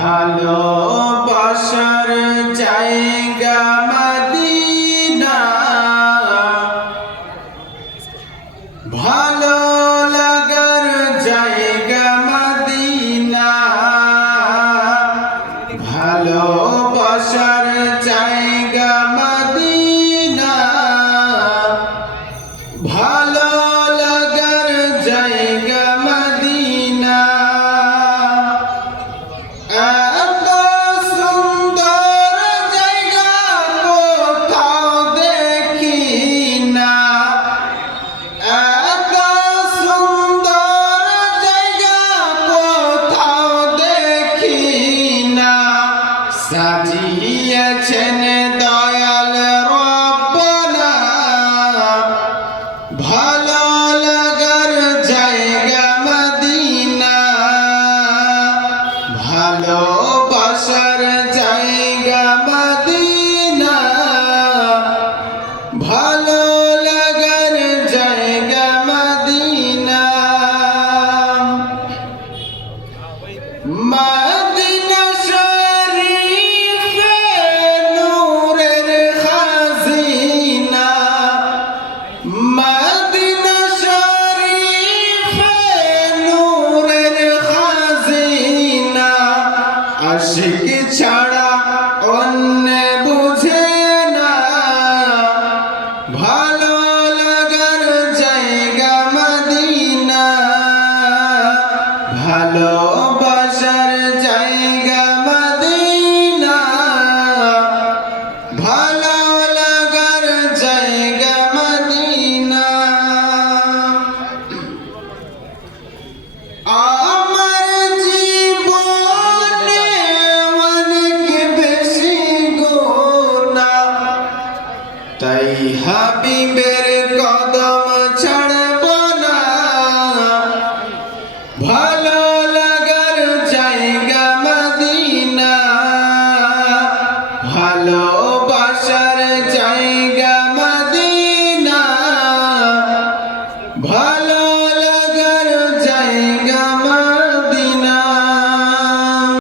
ভালোবাসার জায়গা মদিনা। ভালো সাজিয়েছেন দয়াল রব্বানা আশিক ছাড়া হাবিবের কদম ছাড়ব না। ভালো লাগার জায়গা মদিনা। ভালো